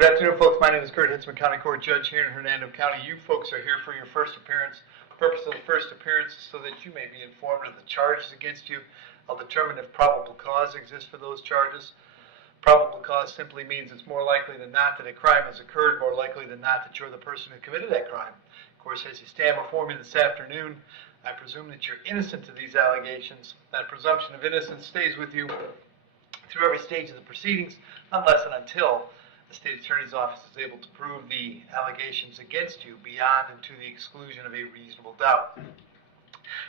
Good afternoon, folks. My name is Kurt Hitzemann, County Court Judge here in Hernando County. You folks are here for your first appearance. The purpose of the first appearance is so that you may be informed of the charges against you. I'll determine if probable cause exists for those charges. Probable cause simply means it's more likely than not that a crime has occurred, more likely than not that you're the person who committed that crime. Of course, as you stand before me this afternoon, I presume that you're innocent of these allegations. That presumption of innocence stays with you through every stage of the proceedings, unless and until the State Attorney's Office is able to prove the allegations against you beyond and to the exclusion of a reasonable doubt.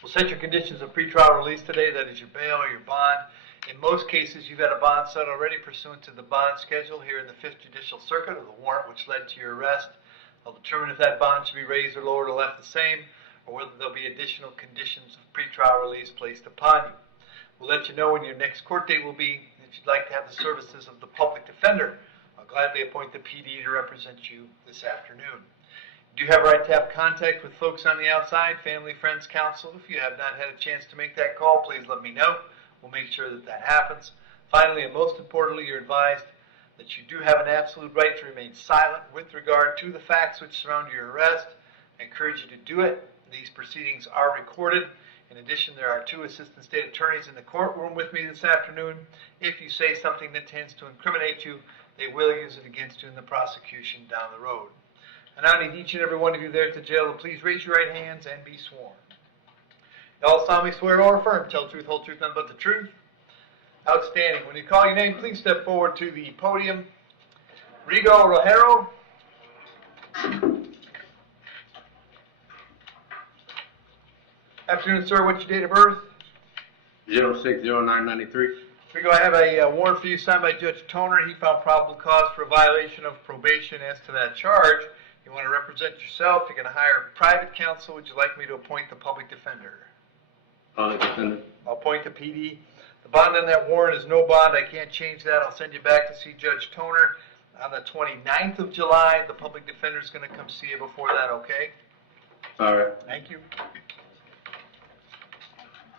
We'll set your conditions of pretrial release today, that is your bail or your bond. In most cases, you've had a bond set already pursuant to the bond schedule here in the 5th Judicial Circuit, or the warrant which led to your arrest. I'll determine if that bond should be raised or lowered or left the same, or whether there'll be additional conditions of pretrial release placed upon you. We'll let you know when your next court date will be. If you'd like to have the services of the public defender, I'll gladly appoint the PD to represent you this afternoon. You do have a right to have contact with folks on the outside, family, friends, counsel. If you have not had a chance to make that call, please let me know. We'll make sure that that happens. Finally, and most importantly, you're advised that you do have an absolute right to remain silent with regard to the facts which surround your arrest. I encourage you to do it. These proceedings are recorded. In addition, there are 2 assistant state attorneys in the courtroom with me this afternoon. If you say something that tends to incriminate you, they will use it against you in the prosecution down the road. And I need each and every one of you there at the jail to please raise your right hands and be sworn. You all solemnly swear or affirm, tell the truth, whole truth, nothing but the truth. Outstanding. When you call your name, please step forward to the podium. Rigo Rojero. Afternoon, sir. What's your date of birth? 060993. Rigo, I have a warrant for you signed by Judge Toner. He found probable cause for a violation of probation. As to that charge, you want to represent yourself. You're going to hire private counsel. Would you like me to appoint the public defender? Public defender. I'll appoint the PD. The bond on that warrant is no bond. I can't change that. I'll send you back to see Judge Toner on the 29th of July. The public defender is going to come see you before that, okay? All right. Thank you.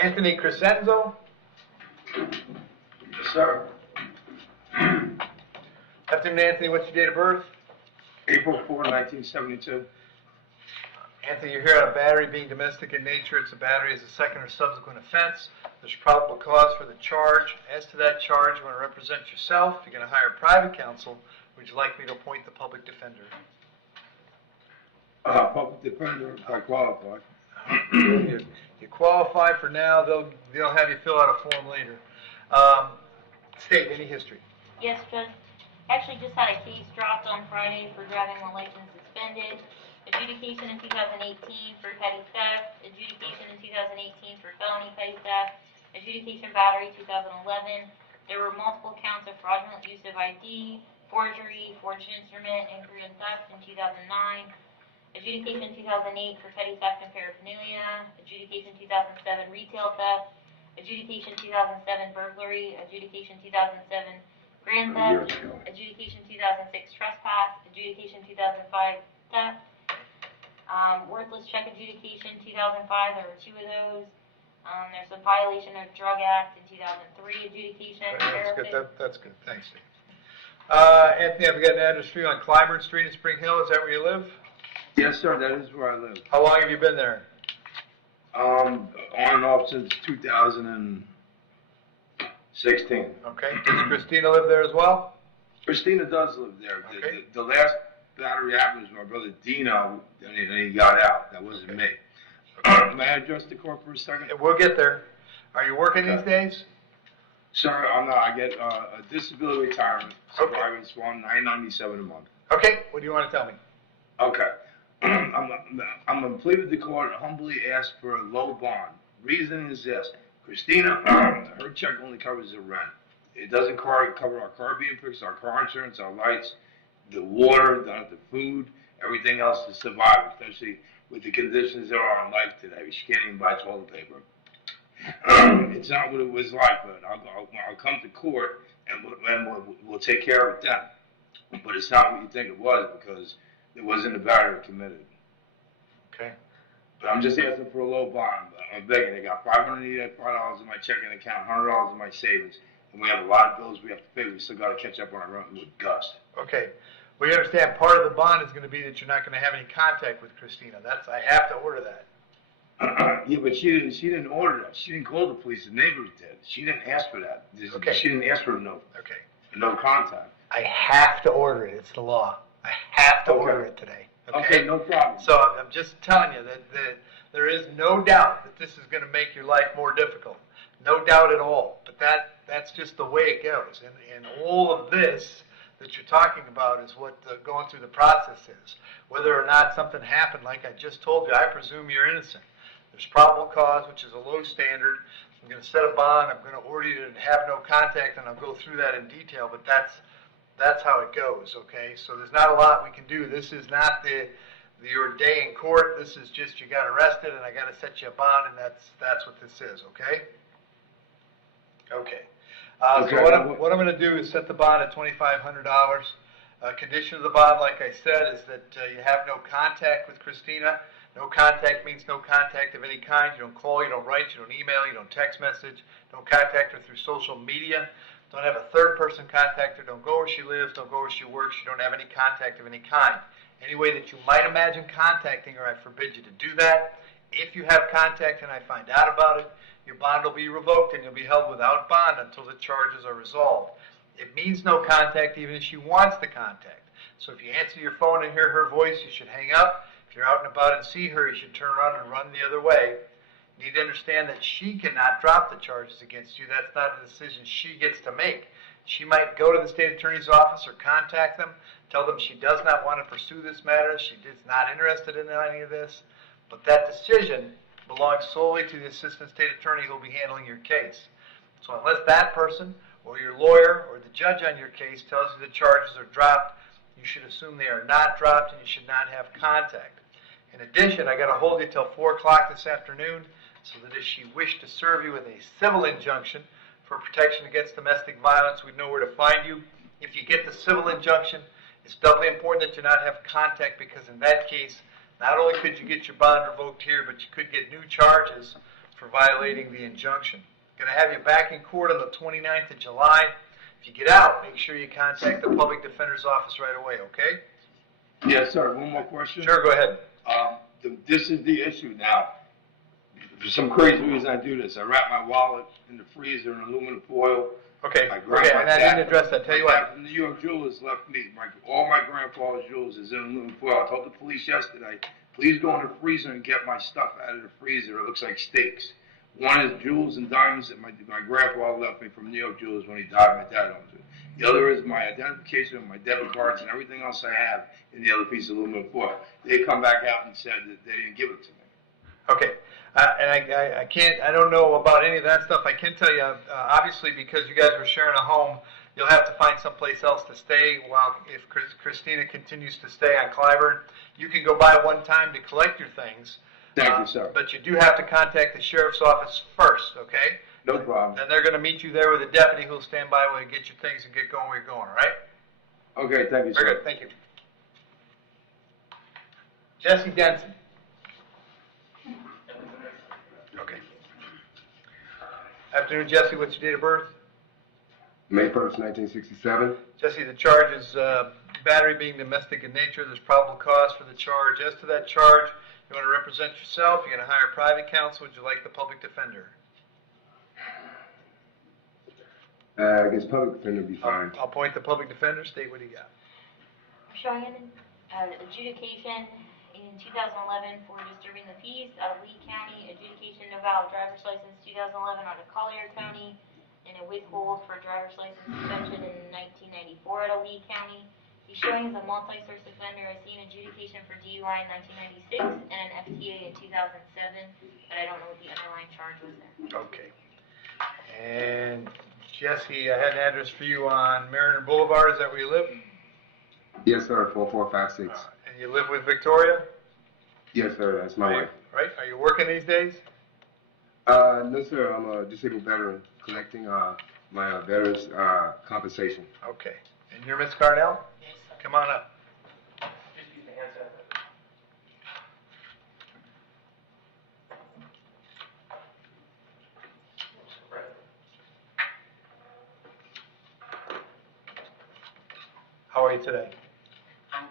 Anthony Crescenzo. Yes, sir. Afternoon, Anthony. What's your date of birth? April 4, 1972. Anthony, you're here on a battery being domestic in nature. It's a battery as a second or subsequent offense. There's probable cause for the charge. As to that charge, you want to represent yourself. You're going to hire private counsel. Would you like me to appoint the public defender? Public defender, if I qualify. You qualify for now. They'll have you fill out a form later. State, any history? Yes, Judge. Actually just had a case dropped on Friday for driving while license suspended. Adjudication in 2018 for petty theft. Adjudication in 2018 for felony petty theft. Adjudication battery 2011. There were multiple counts of fraudulent use of ID, forgery, forged instrument, and grand theft in 2009. Adjudication 2008 for petty theft and paraphernalia. Adjudication 2007 retail theft. Adjudication 2007 burglary. Adjudication 2007 grand theft. Adjudication 2006 trespass. Adjudication 2005 theft. Worthless check adjudication 2005. There were 2 of those. There's a violation of Drug Act in 2003 adjudication. That's good. Thanks, Steve. Anthony, I've got an address for you on Clyburn Street in Spring Hill. Is that where you live? Yes, sir. That is where I live. How long have you been there? On and off since 2016. Okay. Does Christina live there as well? Christina does live there. Okay. The last battery happened was my brother Dino, and he got out. That wasn't me. May I address the court for a second? We'll get there. Are you working these days? Sir, I'm not. I get a disability retirement. So Okay. I was on $9.97 a month. Okay. What do you want to tell me? Okay. I'm going to plead with the court and humbly ask for a low bond. Reason is this. Christina, her check only covers the rent. It doesn't cover our car being fixed, our car insurance, our lights, the water, the food, everything else to survive, especially with the conditions there are in life today. She can't even buy toilet paper. It's not what it was like, but I'll come to court and we'll take care of it then. But it's not what you think it was, because there wasn't a battery committed. Okay. But I'm just asking for a low bond. I'm begging. I got $585 in my checking account, $100 in my savings, and we have a lot of bills we have to pay. We still got to catch up on our rent with Gus. Okay. We understand part of the bond is gonna be that you're not gonna have any contact with Christina. I have to order that. Yeah, but she didn't order that. She didn't call the police. The neighbors did. She didn't ask for that. Okay. She didn't ask for no Okay. contact. I have to order it. It's the law. I have to order it today. Okay, no problem. So I'm just telling you that there is no doubt that this is going to make your life more difficult. No doubt at all. But that's just the way it goes. And all of this that you're talking about is what going through the process is. Whether or not something happened, like I just told you, I presume you're innocent. There's probable cause, which is a low standard. I'm going to set a bond. I'm going to order you to have no contact, and I'll go through that in detail. But that's how it goes, okay? So there's not a lot we can do. This is not your day in court. This is just you got arrested, and I got to set you a bond, and that's what this is, okay? Okay. So what I'm going to do is set the bond at $2,500. Condition of the bond, like I said, is that you have no contact with Christina. No contact means no contact of any kind. You don't call, you don't write, you don't email, you don't text message. Don't contact her through social media. Don't have a third person contact her. Don't go where she lives. Don't go where she works. You don't have any contact of any kind. Any way that you might imagine contacting her, I forbid you to do that. If you have contact and I find out about it, your bond will be revoked and you'll be held without bond until the charges are resolved. It means no contact even if she wants the contact. So if you answer your phone and hear her voice, you should hang up. If you're out and about and see her, you should turn around and run the other way. You need to understand that she cannot drop the charges against you. That's not a decision she gets to make. She might go to the state attorney's office or contact them, tell them she does not want to pursue this matter, she is not interested in any of this, but that decision belongs solely to the assistant state attorney who will be handling your case. So unless that person or your lawyer or the judge on your case tells you the charges are dropped, you should assume they are not dropped and you should not have contact. In addition, I got to hold you till 4 o'clock this afternoon so that if she wished to serve you with a civil injunction for protection against domestic violence, we'd know where to find you. If you get the civil injunction, it's doubly important that you not have contact because in that case, not only could you get your bond revoked here, but you could get new charges for violating the injunction. Going to have you back in court on the 29th of July. If you get out, make sure you contact the public defender's office right away, okay? Yes, sir. One more question. Sure, go ahead. This is the issue now. For some crazy reason, I do this. I wrap my wallet in the freezer in aluminum foil. Okay, and I didn't address that. Tell you what. New York Jewelers left me. All my grandfather's jewels is in aluminum foil. I told the police yesterday, please go in the freezer and get my stuff out of the freezer. It looks like steaks. One is jewels and diamonds that my grandfather left me from New York Jewelers when he died. My dad owns it. The other is my identification, my debit cards, and everything else I have in the other piece of aluminum foil. They come back out and said that they didn't give it to me. Okay. I don't know about any of that stuff. I can tell you, obviously, because you guys were sharing a home, you'll have to find someplace else to stay while, if Christina continues to stay on Clyburn. You can go by one time to collect your things. Thank you, sir. But you do have to contact the sheriff's office first, okay? No problem. And they're going to meet you there with a deputy who'll stand by while you get your things and get going where you're going, all right? Okay, thank you, sir. Very good, thank you. Jesse Denson. Okay. Afternoon, Jesse. What's your date of birth? May 1st, 1967. Jesse, the charge is battery being domestic in nature. There's probable cause for the charge. As to that charge, you want to represent yourself. You're going to hire private counsel. Would you like the public defender? I guess public defender would be fine. I'll appoint the public defender. State what you got. Showing an adjudication in 2011 for disturbing the peace out of Lee County, adjudication of valid driver's license 2011 out of Collier County, and a withhold for driver's license suspension in 1994 out of Lee County. He's showing as a multi-source offender. I see an adjudication for DUI in 1996 and an FTA in 2007, but I don't know what the underlying charge was there. Okay. And Jesse, I had an address for you on Mariner Boulevard. Is that where you live? Yes, sir. 4456. And you live with Victoria? Yes, sir. That's my wife. Right? Are you working these days? No, sir. I'm a disabled veteran collecting my veterans compensation. Okay. And you're Miss Carnell? Yes, sir. Come on up. How are you today?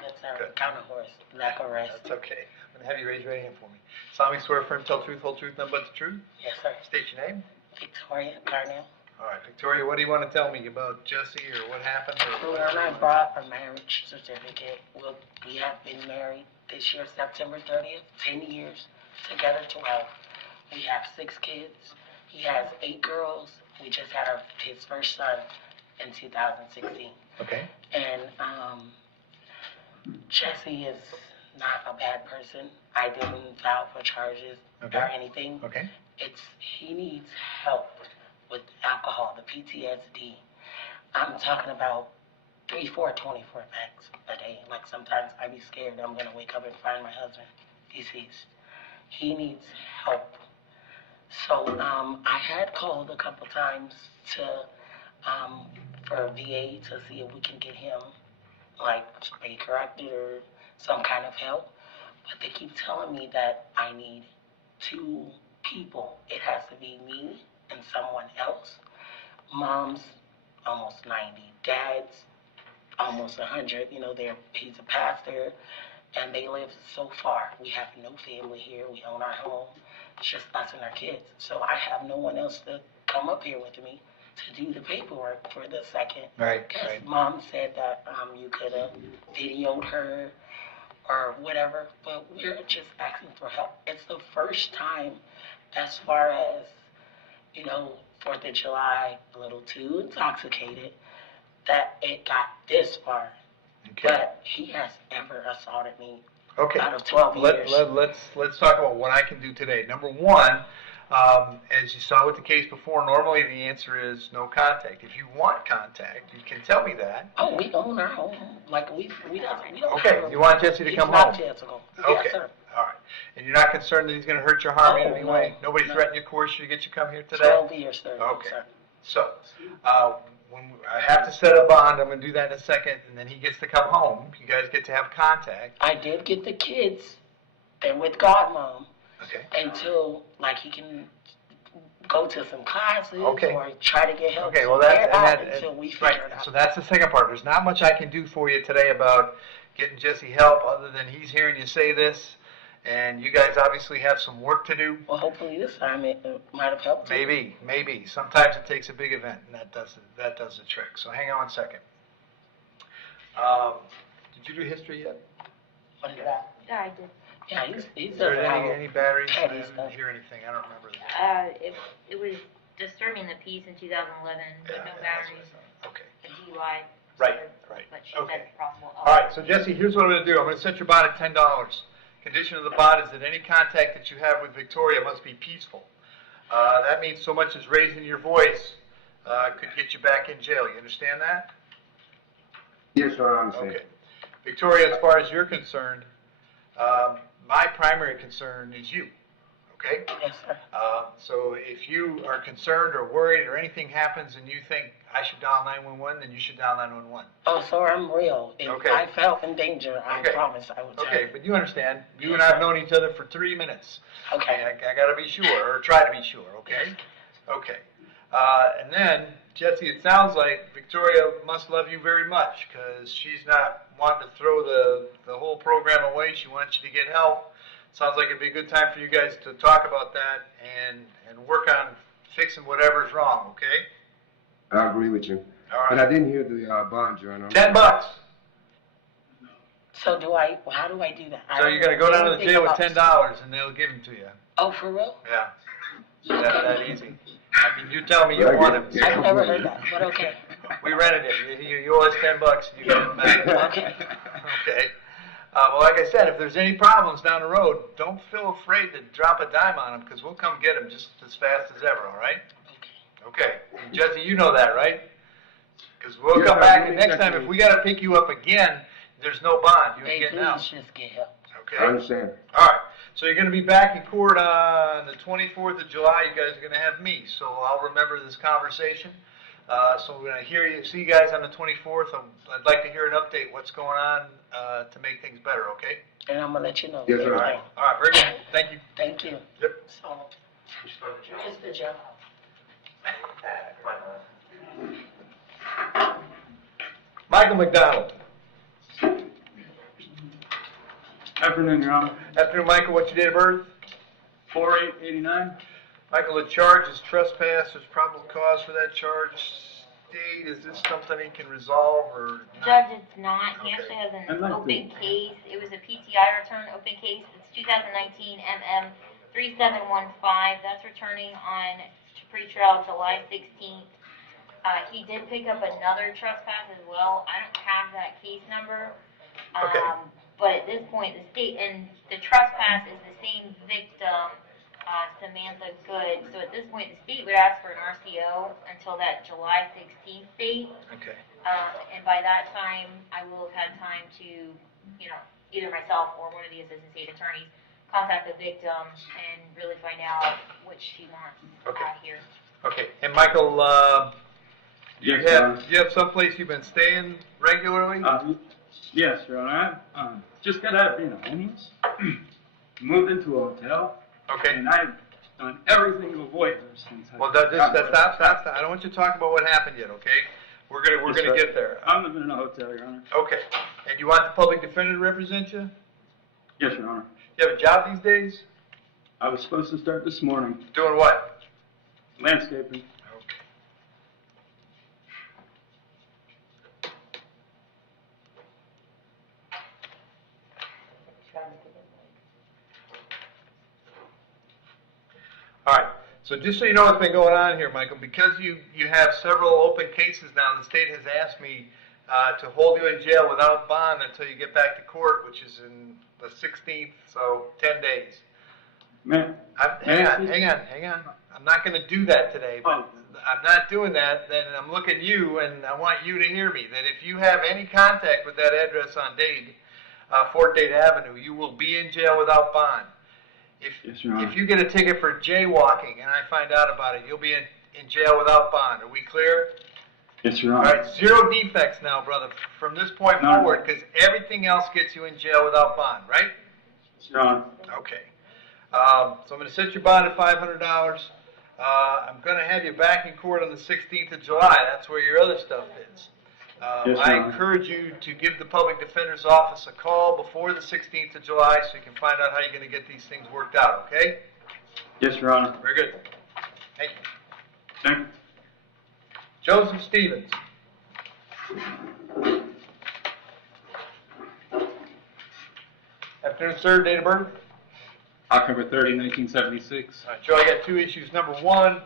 Yes, sir. Good. Counter horse, lack of rest. That's okay. I'm going to have you raise your right hand for me. Solemnly swear affirm tell the truth, whole truth, nothing but the truth. Yes, sir. State your name. Victoria Carnell. All right, Victoria, what do you want to tell me about Jesse or what happened? Or When I brought a marriage certificate, we have been married this year, September 30th, 10 years, together 12. We have 6 kids. He has 8 girls. We just had his first son in 2016. Okay. And Jesse is not a bad person. I didn't file for charges or anything. Okay. He needs help with alcohol, the PTSD. I'm talking about 3, 4, 24 packs a day. Like sometimes I be scared I'm gonna wake up and find my husband deceased. He needs help. So I had called a couple times for VA to see if we can get him like a corrected or some kind of help. But they keep telling me that I need 2 people. It has to be me and someone else. Mom's almost 90. Dad's almost 100. You know, he's a pastor, and they live so far. We have no family here. We own our home. It's just us and our kids. So I have no one else to come up here with me to do the paperwork for the second. Right. Mom said that you could have videoed her or whatever, but we're just asking for help. It's the first time, as far as, 4th of July, a little too intoxicated, that it got this far. Okay. But he has ever assaulted me Okay. out of 12 years. Let's talk about what I can do today. Number one, as you saw with the case before, normally the answer is no contact. If you want contact, you can tell me that. Oh, we own our home. Like we don't. Okay. You want Jesse to come home? Okay. Yes, sir. All right. And you're not concerned that he's going to hurt you or harm you in any No, way? Nobody no. threatened you, coerced you to get you to come here today? 12 years, sir. Okay. Sir. So, when I have to set a bond, I'm going to do that in a second, and then he gets to come home. You guys get to have contact. I did get the kids. They're with Godmom. Okay. Until, he can go to some classes Okay. or try to get help. Okay, well, until we figure it out. So that's the second part. There's not much I can do for you today about getting Jesse help other than he's hearing you say this, and you guys obviously have some work to do. Well, hopefully this time it might have helped. Maybe. Sometimes it takes a big event, and that does the trick. So hang on one second. Did you do history yet? What is that? Yeah, I did. Yeah, he's Is there any batteries? I petty didn't stuff. hear anything. I don't remember that. It was disturbing the peace in 2011, but no batteries. Okay. The DUI. Right. But she Okay. said it's possible. All right, so Jesse, here's what I'm going to do. I'm going to set your bond at $10. Condition of the bond is that any contact that you have with Victoria must be peaceful. That means so much as raising your voice could get you back in jail. You understand that? Yes, sir, I understand. Okay. Victoria, as far as you're concerned, my primary concern is you. Okay? Yes, sir. So if you are concerned or worried or anything happens and you think I should dial 911, then you should dial 911. Oh, so I'm real. If Okay. I felt in danger, I Okay. promise I would tell Okay, you. but you understand. You and I have known each other for 3 minutes. Okay. I got to be sure, or try to be sure, okay? Okay. And then, Jesse, it sounds like Victoria must love you very much because she's not wanting to throw the whole program away. She wants you to get help. Sounds like it'd be a good time for you guys to talk about that and work on fixing whatever's wrong, okay? I agree with you. All right. But I didn't hear the bond, Your Honor. $10. So how do I do that? I So don't you're going to know go down to the anything jail with about- $10 and they'll give them to you. Oh, for real? Yeah. That easy. I mean, you tell me you want them. I've never heard that, but okay. We rented it. You owe us $10. You get it back. Okay. Okay. Well, like I said, if there's any problems down the road, don't feel afraid to drop a dime on them because we'll come get them just as fast as ever. All right? Okay. And Jesse, you know that, right? Because we'll Yes, come I back do and next time if exactly. we got to pick you up again, there's no bond. You ain't Hey, getting out. please just get help. Okay. I understand. All right. So you're going to be back in court on the 24th of July. You guys are going to have me. So I'll remember this conversation. So when I see you guys on the 24th, I'd like to hear an update. What's going on to make things better, okay? And I'm going to let you know. Yes, sir. All right. All right. Very good. Thank you. Thank you. Yep. So, where's the job? Michael McDonald. Afternoon, Your Honor. Afternoon, Michael. What's your date of birth? 4/8/89. Michael, the charge is trespass. There's probable cause for that charge. State, is this something he can resolve or not? Judge, it's not. He Okay. actually has I'd an like open to- case. It was a PTI return open case. It's 2019 MM 3715. That's returning on to pretrial July 16th. He did pick up another trespass as well. I don't have that case number. Okay. But at this point, the state, and the trespass is the same victim, Samantha Good. So at this point, the state would ask for an RCO until that July 16th date. Okay. And by that time, I will have had time to, either myself or one of the assistant state attorneys contact the victim and really find out what she wants here. Okay. And Michael, Yes, Your Honor. do you have someplace you've been staying regularly? Yes, Your Honor. I just got out of being homeless. Moved into a hotel. Okay. And I've done everything to avoid those things. Well, stop. I don't want you to talk about what happened yet, okay? We're gonna get there. I'm living in a hotel, Your Honor. Okay. And you want the public defender to represent you? Yes, Your Honor. You have a job these days? I was supposed to start this morning. Doing what? Landscaping. Okay. All right. So just so you know what's been going on here, Michael, because you have several open cases now, the state has asked me to hold you in jail without bond until you get back to court, which is in the 16th, so 10 days. Man. Hang on. I'm not going to do that today, but I'm not doing that. Then I'm looking at you, and I want you to hear me, that if you have any contact with that address on Dade, Fort Dade Avenue, you will be in jail without bond. If you get a ticket for jaywalking and I find out about it, you'll be in jail without bond. Are we clear? Yes, Your All Honor. right, zero defects now, brother, from this point forward, because everything else gets you in jail without bond, right? Yes, Your Honor. Okay. So I'm going to set your bond at $500. I'm going to have you back in court on the 16th of July. That's where your other stuff is. Yes, I Your Honor. encourage you to give the public defender's office a call before the 16th of July so you can find out how you're going to get these things worked out, okay? Yes, Your Honor. Very good. Thank you. Thank you. Joseph Stevens. Afternoon, sir. Date of birth? October 30, 1976. All right, Joe, I got two issues. Number one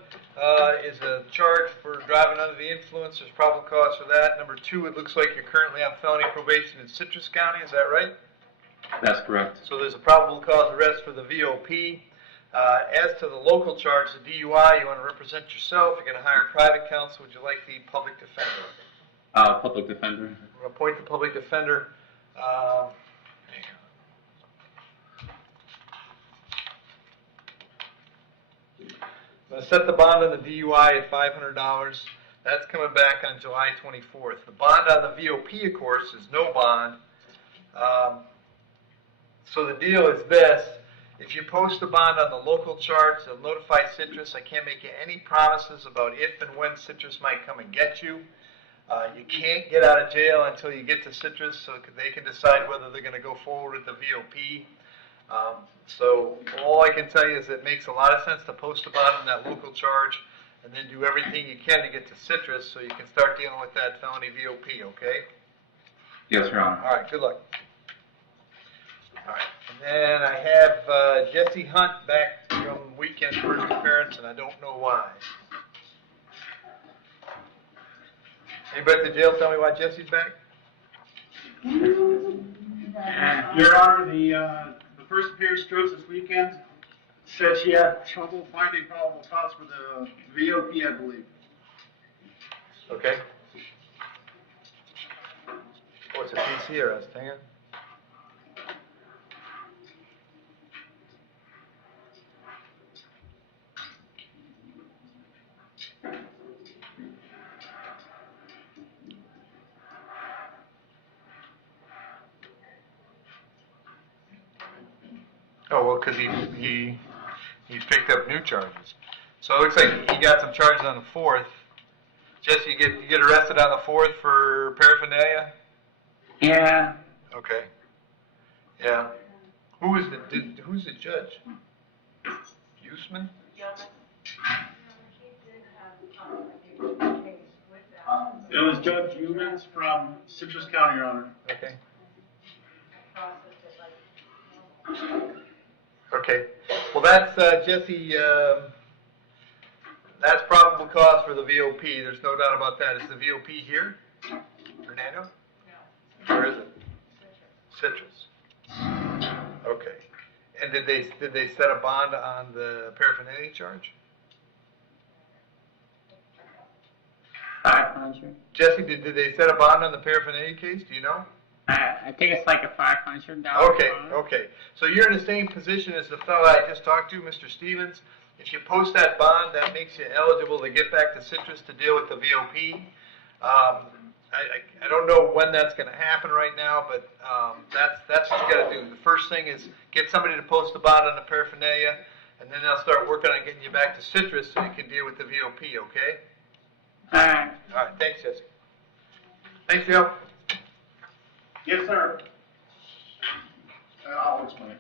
is a charge for driving under the influence. There's probable cause for that. Number two, it looks like you're currently on felony probation in Citrus County. Is that right? That's correct. So there's a probable cause arrest for the VOP. As to the local charge, the DUI, you want to represent yourself. You're going to hire private counsel. Would you like the public defender? Public defender. We'll appoint the public defender. I'm going to set the bond on the DUI at $500. That's coming back on July 24th. The bond on the VOP, of course, is no bond. So the deal is this. If you post a bond on the local charts, they'll notify Citrus. I can't make you any promises about if and when Citrus might come and get you. You can't get out of jail until you get to Citrus so they can decide whether they're going to go forward with the VOP. So all I can tell you is it makes a lot of sense to post a bond on that local charge and then do everything you can to get to Citrus so you can start dealing with that felony VOP, okay? Yes, Your Honor. All right, good luck. All right, and then I have Jesse Hunt back from weekend first appearance, and I don't know why. Anybody at the jail tell me why Jesse's back? Your Honor, the first appearance Joe's this weekend said she had trouble finding probable cause for the VOP, I believe. Okay. Oh, it's a PC arrest, hang on. Oh, well, because he picked up new charges. So it looks like he got some charges on the 4th. Jesse, you get arrested on the 4th for paraphernalia? Yeah. Okay. Yeah. Who's the judge? Huseman? It was Judge Humans from Citrus County, Your Honor. Okay. Okay. Well, that's, Jesse, that's probable cause for the VOP. There's no doubt about that. Is the VOP here? Hernando? No. Where is it? Citrus. Okay. And did they set a bond on the paraphernalia charge? 500. Jesse, did they set a bond on the paraphernalia case? Do you know? I think it's like a $500. Okay, bond. okay. So you're in the same position as the fellow I just talked to, Mr. Stevens. If you post that bond, that makes you eligible to get back to Citrus to deal with the VOP. I don't know when that's going to happen right now, but that's what you got to do. The first thing is get somebody to post the bond on the paraphernalia, and then they'll start working on getting you back to Citrus so you can deal with the VOP, okay? All right. All right, thanks, Jesse. Thanks, Joe. Yes, sir. I'll explain.